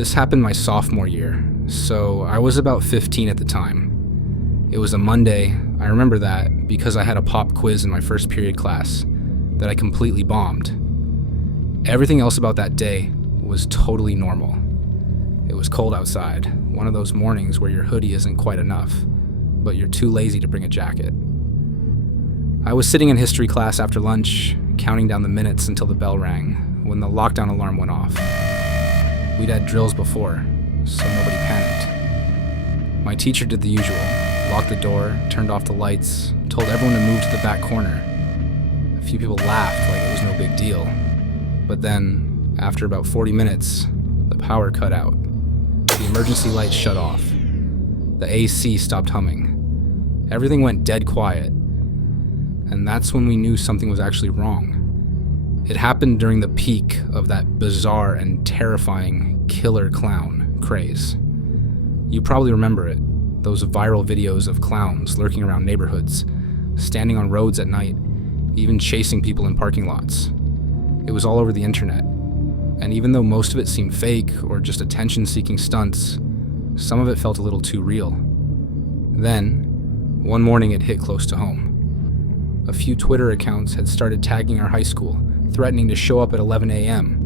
This happened my sophomore year, so I was about 15 at the time. It was a Monday. I remember that because I had a pop quiz in my first period class that I completely bombed. Everything else about that day was totally normal. It was cold outside, one of those mornings where your hoodie isn't quite enough, but you're too lazy to bring a jacket. I was sitting in history class after lunch, counting down the minutes until the bell rang, when the lockdown alarm went off. We'd had drills before, so nobody panicked. My teacher did the usual, locked the door, turned off the lights, told everyone to move to the back corner. A few people laughed like it was no big deal, but then, after about 40 minutes, the power cut out. The emergency lights shut off. The AC stopped humming. Everything went dead quiet. And that's when we knew something was actually wrong. It happened during the peak of that bizarre and terrifying killer clown craze. You probably remember it, those viral videos of clowns lurking around neighborhoods, standing on roads at night, even chasing people in parking lots. It was all over the internet. And even though most of it seemed fake or just attention-seeking stunts, some of it felt a little too real. Then, one morning it hit close to home. A few Twitter accounts had started tagging our high school, threatening to show up at 11 a.m.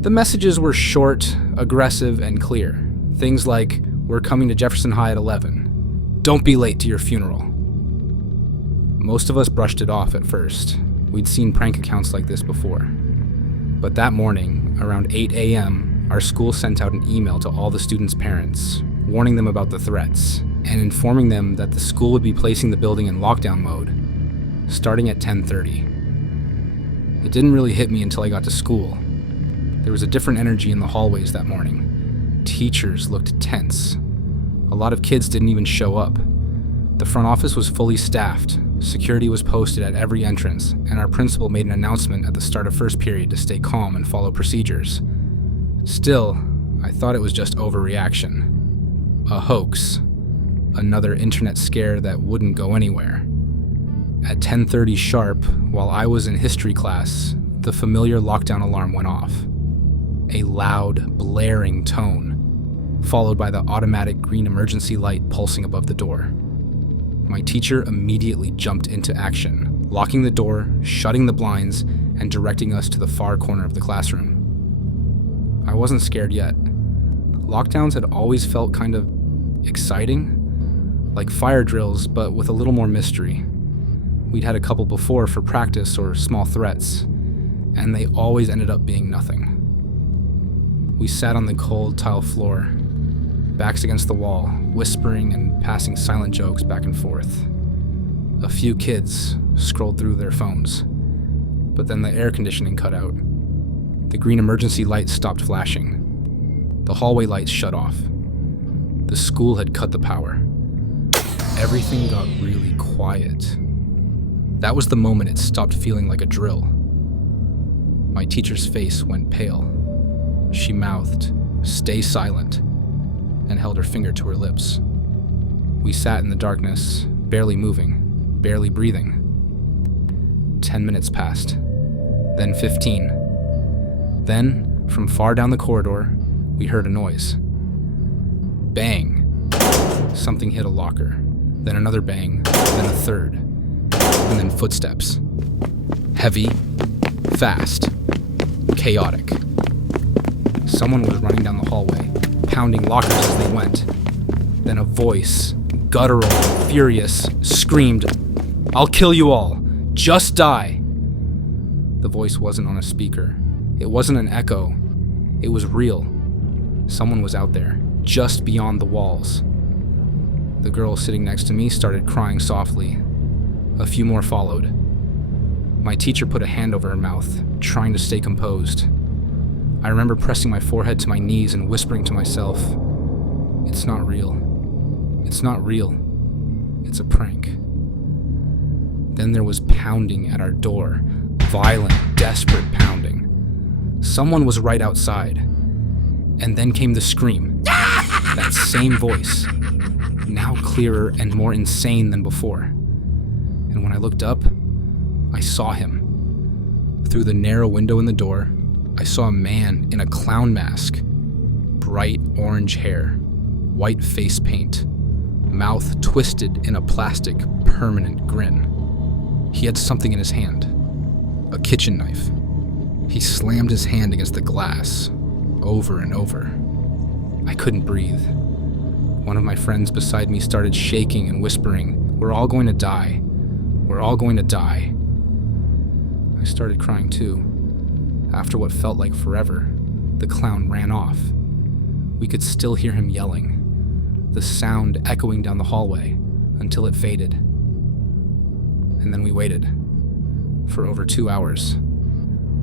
The messages were short, aggressive, and clear. Things like, "We're coming to Jefferson High at 11. Don't be late to your funeral." Most of us brushed it off at first. We'd seen prank accounts like this before. But that morning, around 8 a.m., our school sent out an email to all the students' parents, warning them about the threats, and informing them that the school would be placing the building in lockdown mode, starting at 10:30. It didn't really hit me until I got to school. There was a different energy in the hallways that morning. Teachers looked tense. A lot of kids didn't even show up. The front office was fully staffed. Security was posted at every entrance, and our principal made an announcement at the start of first period to stay calm and follow procedures. Still, I thought it was just overreaction. A hoax. Another internet scare that wouldn't go anywhere. At 10:30 sharp, while I was in history class, the familiar lockdown alarm went off. A loud, blaring tone, followed by the automatic green emergency light pulsing above the door. My teacher immediately jumped into action, locking the door, shutting the blinds, and directing us to the far corner of the classroom. I wasn't scared yet. Lockdowns had always felt kind of exciting, like fire drills, but with a little more mystery. We'd had a couple before for practice or small threats, and they always ended up being nothing. We sat on the cold tile floor, backs against the wall, whispering and passing silent jokes back and forth. A few kids scrolled through their phones, but then the air conditioning cut out. The green emergency lights stopped flashing. The hallway lights shut off. The school had cut the power. Everything got really quiet. That was the moment it stopped feeling like a drill. My teacher's face went pale. She mouthed, "Stay silent," and held her finger to her lips. We sat in the darkness, barely moving, barely breathing. 10 minutes passed, then 15. Then, from far down the corridor, we heard a noise. Bang! Something hit a locker, then another bang, then a third, and then footsteps. Heavy, fast, chaotic. Someone was running down the hallway, pounding lockers as they went. Then a voice, guttural, furious, screamed, "I'll kill you all! Just die!" The voice wasn't on a speaker. It wasn't an echo. It was real. Someone was out there, just beyond the walls. The girl sitting next to me started crying softly. A few more followed. My teacher put a hand over her mouth, trying to stay composed. I remember pressing my forehead to my knees and whispering to myself, "It's not real. It's not real. It's a prank." Then there was pounding at our door, violent, desperate pounding. Someone was right outside. And then came the scream. That same voice, now clearer and more insane than before. And when I looked up, I saw him. Through the narrow window in the door, I saw a man in a clown mask, bright orange hair, white face paint, mouth twisted in a plastic, permanent grin. He had something in his hand, a kitchen knife. He slammed his hand against the glass, over and over. I couldn't breathe. One of my friends beside me started shaking and whispering, "We're all going to die. We're all going to die." I started crying too. After what felt like forever, the clown ran off. We could still hear him yelling, the sound echoing down the hallway until it faded. And then we waited for over 2 hours.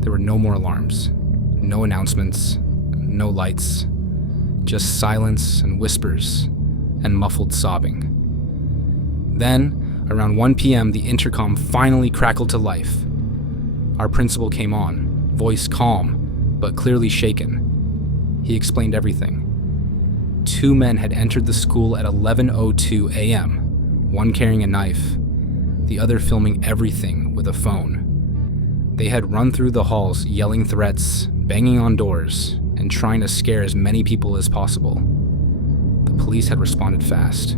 There were no more alarms, no announcements, no lights, just silence and whispers and muffled sobbing. Then, around 1 p.m., the intercom finally crackled to life. Our principal came on, voice calm, but clearly shaken. He explained everything. 2 men had entered the school at 11:02 a.m., one carrying a knife, the other filming everything with a phone. They had run through the halls yelling threats, banging on doors, and trying to scare as many people as possible. The police had responded fast.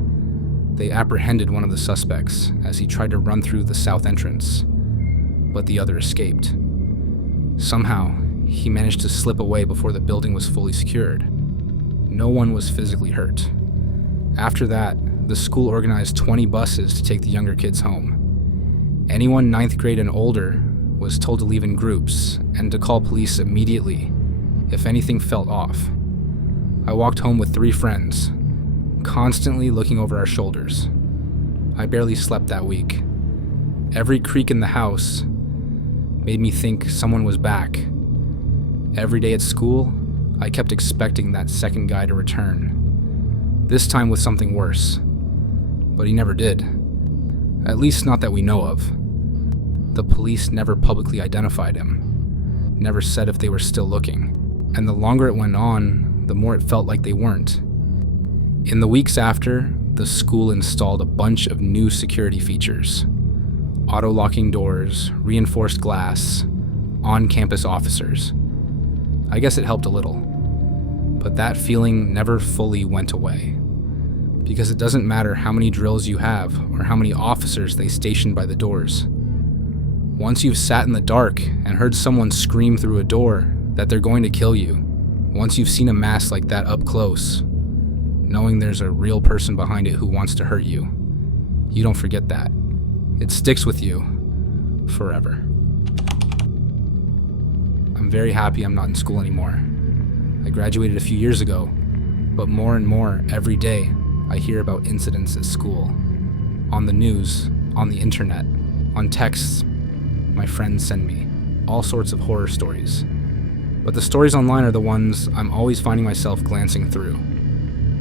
They apprehended one of the suspects as he tried to run through the south entrance, but the other escaped. Somehow, he managed to slip away before the building was fully secured. No one was physically hurt. After that, the school organized 20 buses to take the younger kids home. Anyone 9th grade and older was told to leave in groups and to call police immediately if anything felt off. I walked home with 3 friends, constantly looking over our shoulders. I barely slept that week. Every creak in the house made me think someone was back. Every day at school, I kept expecting that second guy to return. This time with something worse. But he never did. At least not that we know of. The police never publicly identified him, never said if they were still looking. And the longer it went on, the more it felt like they weren't. In the weeks after, the school installed a bunch of new security features. Auto-locking doors, reinforced glass, on-campus officers. I guess it helped a little. But that feeling never fully went away. Because it doesn't matter how many drills you have or how many officers they stationed by the doors. Once you've sat in the dark and heard someone scream through a door that they're going to kill you, once you've seen a mask like that up close, knowing there's a real person behind it who wants to hurt you, you don't forget that. It sticks with you forever. I'm very happy I'm not in school anymore. I graduated a few years ago, but more and more every day I hear about incidents at school. On the news, on the internet, on texts my friends send me, all sorts of horror stories. But the stories online are the ones I'm always finding myself glancing through.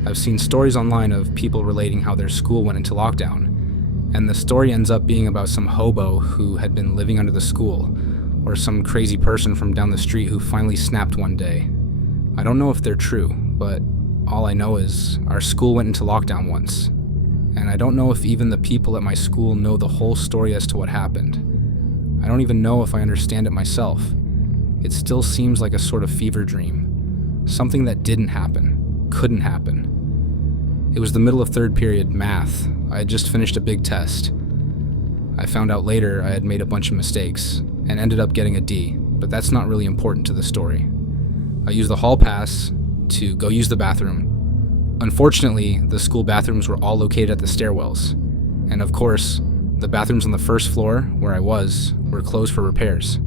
I've seen stories online of people relating how their school went into lockdown, and the story ends up being about some hobo who had been living under the school, or some crazy person from down the street who finally snapped one day. I don't know if they're true, but all I know is our school went into lockdown once, and I don't know if even the people at my school know the whole story as to what happened. I don't even know if I understand it myself. It still seems like a sort of fever dream, something that didn't happen, couldn't happen. It was the middle of 3rd period math. I had just finished a big test. I found out later I had made a bunch of mistakes and ended up getting a D, but that's not really important to the story. I used the hall pass to go use the bathroom. Unfortunately, the school bathrooms were all located at the stairwells, and of course, the bathrooms on the 1st floor, where I was, were closed for repairs.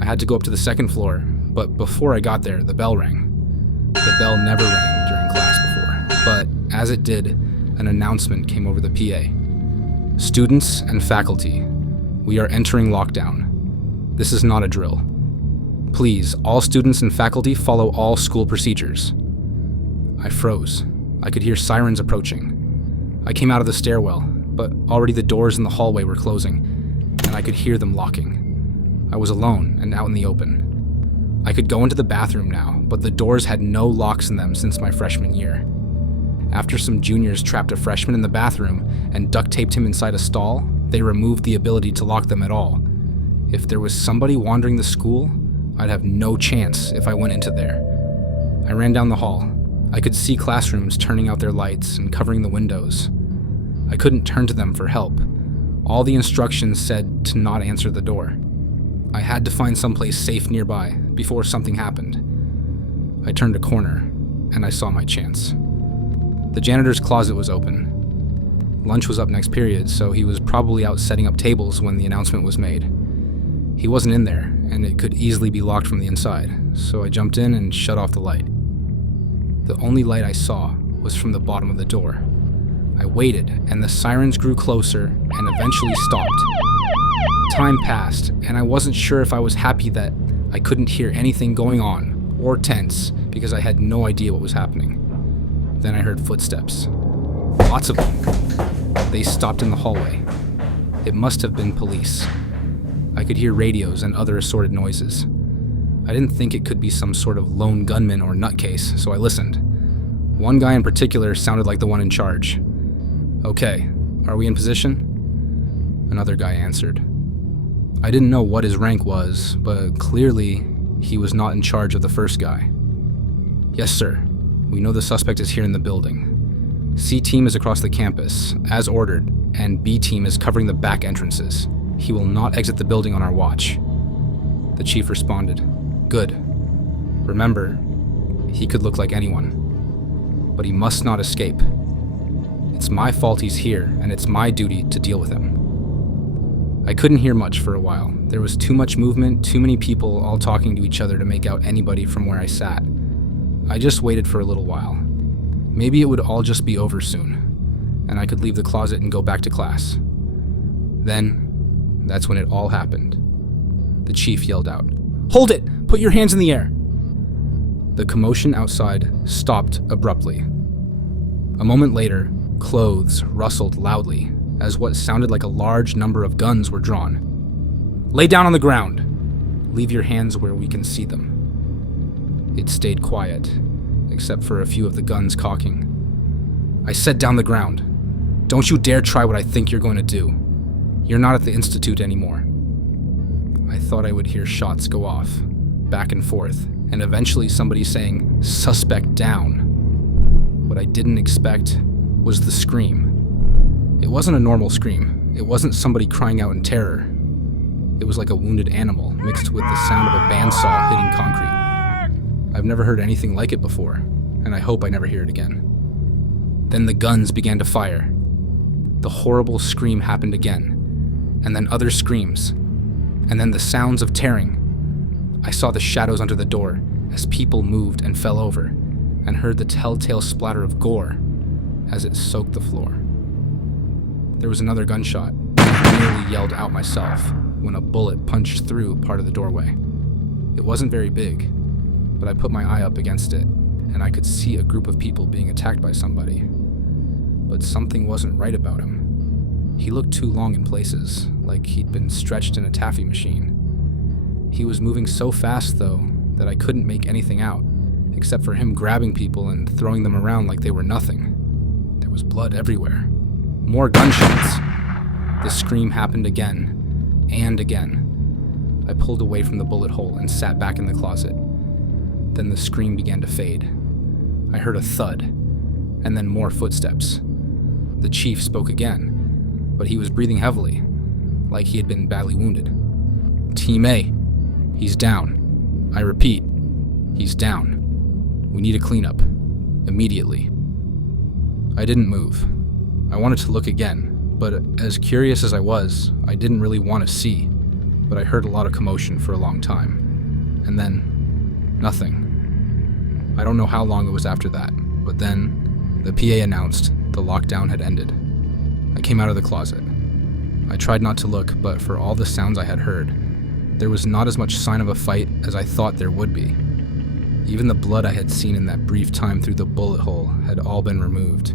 I had to go up to the 2nd floor, but before I got there, the bell rang. The bell never rang during class before, but as it did, an announcement came over the PA. Students and faculty, we are entering lockdown. This is not a drill. Please, all students and faculty follow all school procedures. I froze. I could hear sirens approaching. I came out of the stairwell, but already the doors in the hallway were closing, and I could hear them locking. I was alone and out in the open. I could go into the bathroom now, but the doors had no locks in them since my freshman year. After some juniors trapped a freshman in the bathroom and duct taped him inside a stall, they removed the ability to lock them at all. If there was somebody wandering the school, I'd have no chance if I went into there. I ran down the hall. I could see classrooms turning out their lights and covering the windows. I couldn't turn to them for help. All the instructions said to not answer the door. I had to find someplace safe nearby before something happened. I turned a corner, and I saw my chance. The janitor's closet was open. Lunch was up next period, so he was probably out setting up tables when the announcement was made. He wasn't in there, and it could easily be locked from the inside, so I jumped in and shut off the light. The only light I saw was from the bottom of the door. I waited, and the sirens grew closer and eventually stopped. Time passed, and I wasn't sure if I was happy that I couldn't hear anything going on, or tense, because I had no idea what was happening. Then I heard footsteps. Lots of them. They stopped in the hallway. It must have been police. I could hear radios and other assorted noises. I didn't think it could be some sort of lone gunman or nutcase, so I listened. One guy in particular sounded like the one in charge. "Okay, are we in position?" Another guy answered. I didn't know what his rank was, but clearly he was not in charge of the first guy. "Yes, sir. We know the suspect is here in the building. C team is across the campus, as ordered, and B team is covering the back entrances. He will not exit the building on our watch." The chief responded, "Good. Remember, he could look like anyone, but he must not escape. It's my fault he's here, and it's my duty to deal with him." I couldn't hear much for a while. There was too much movement, too many people all talking to each other to make out anybody from where I sat. I just waited for a little while. Maybe it would all just be over soon, and I could leave the closet and go back to class. Then, that's when it all happened. The chief yelled out, "Hold it! Put your hands in the air!" The commotion outside stopped abruptly. A moment later, clothes rustled loudly as what sounded like a large number of guns were drawn. "Lay down on the ground! Leave your hands where we can see them." It stayed quiet, except for a few of the guns cocking. I said down the ground. "Don't you dare try what I think you're going to do. You're not at the institute anymore." I thought I would hear shots go off, back and forth, and eventually somebody saying, "Suspect down." What I didn't expect was the scream. It wasn't a normal scream. It wasn't somebody crying out in terror. It was like a wounded animal mixed with the sound of a bandsaw hitting concrete. I've never heard anything like it before, and I hope I never hear it again. Then the guns began to fire. The horrible scream happened again, and then other screams, and then the sounds of tearing. I saw the shadows under the door as people moved and fell over, and heard the telltale splatter of gore as it soaked the floor. There was another gunshot, and I nearly yelled out myself when a bullet punched through part of the doorway. It wasn't very big, but I put my eye up against it, and I could see a group of people being attacked by somebody. But something wasn't right about him. He looked too long in places, like he'd been stretched in a taffy machine. He was moving so fast, though, that I couldn't make anything out, except for him grabbing people and throwing them around like they were nothing. There was blood everywhere. More gunshots. The scream happened again, and again. I pulled away from the bullet hole and sat back in the closet. Then the scream began to fade. I heard a thud, and then more footsteps. The chief spoke again, but he was breathing heavily, like he had been badly wounded. "Team A, he's down. I repeat, he's down. We need a cleanup. Immediately." I didn't move. I wanted to look again, but as curious as I was, I didn't really want to see. But I heard a lot of commotion for a long time. And then, nothing. I don't know how long it was after that, but then the PA announced the lockdown had ended. I came out of the closet. I tried not to look, but for all the sounds I had heard, there was not as much sign of a fight as I thought there would be. Even the blood I had seen in that brief time through the bullet hole had all been removed.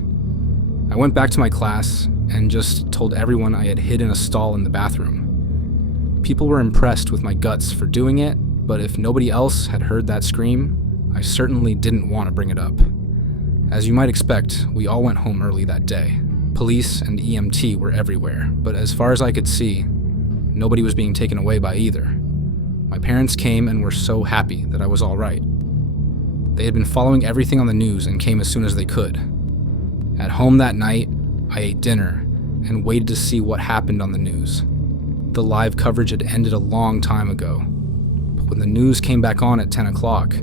I went back to my class and just told everyone I had hid in a stall in the bathroom. People were impressed with my guts for doing it, but if nobody else had heard that scream, I certainly didn't want to bring it up. As you might expect, we all went home early that day. Police and EMT were everywhere, but as far as I could see, nobody was being taken away by either. My parents came and were so happy that I was all right. They had been following everything on the news and came as soon as they could. At home that night, I ate dinner and waited to see what happened on the news. The live coverage had ended a long time ago, but when the news came back on at 10 o'clock,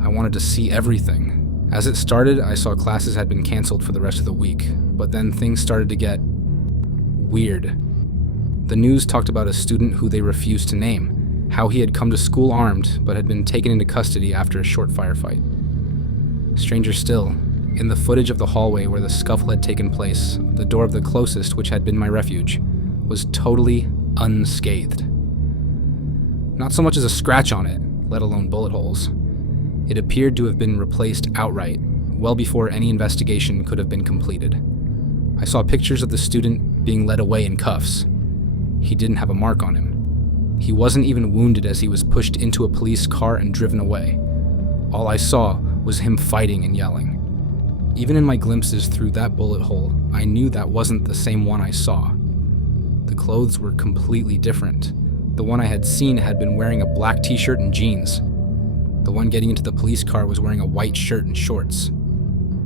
I wanted to see everything. As it started, I saw classes had been canceled for the rest of the week, but then things started to get weird. The news talked about a student who they refused to name, how he had come to school armed but had been taken into custody after a short firefight. Stranger still, in the footage of the hallway where the scuffle had taken place, the door of the closest, which had been my refuge, was totally unscathed. Not so much as a scratch on it, let alone bullet holes. It appeared to have been replaced outright, well before any investigation could have been completed. I saw pictures of the student being led away in cuffs. He didn't have a mark on him. He wasn't even wounded as he was pushed into a police car and driven away. All I saw was him fighting and yelling. Even in my glimpses through that bullet hole, I knew that wasn't the same one I saw. The clothes were completely different. The one I had seen had been wearing a black t-shirt and jeans. The one getting into the police car was wearing a white shirt and shorts.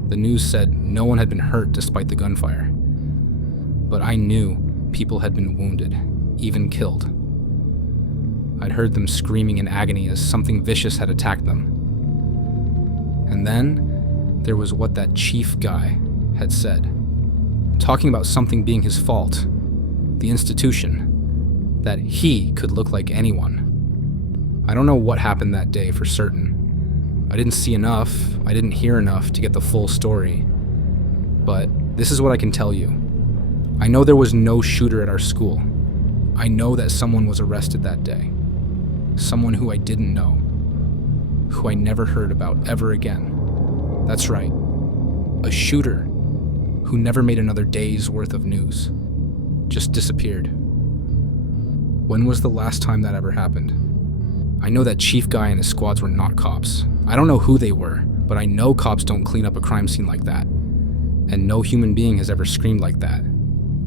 The news said no one had been hurt despite the gunfire. But I knew people had been wounded, even killed. I'd heard them screaming in agony as something vicious had attacked them. And then there was what that chief guy had said, talking about something being his fault, the institution, that he could look like anyone. I don't know what happened that day for certain. I didn't see enough, I didn't hear enough to get the full story. But this is what I can tell you. I know there was no shooter at our school. I know that someone was arrested that day. Someone who I didn't know, who I never heard about ever again. That's right, a shooter who never made another day's worth of news. Just disappeared. When was the last time that ever happened? I know that chief guy and his squads were not cops. I don't know who they were, but I know cops don't clean up a crime scene like that. And no human being has ever screamed like that.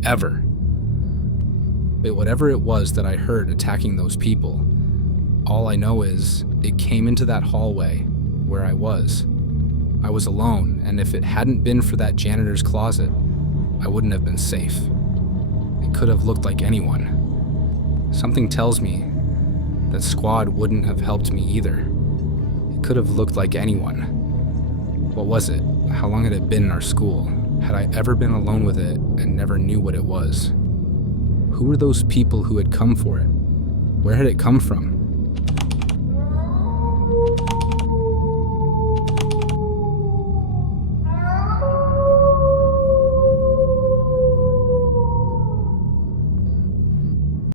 Ever. But whatever it was that I heard attacking those people, all I know is it came into that hallway where I was. I was alone, and if it hadn't been for that janitor's closet, I wouldn't have been safe. It could have looked like anyone. Something tells me that squad wouldn't have helped me either. It could have looked like anyone. What was it? How long had it been in our school? Had I ever been alone with it and never knew what it was? Who were those people who had come for it? Where had it come from?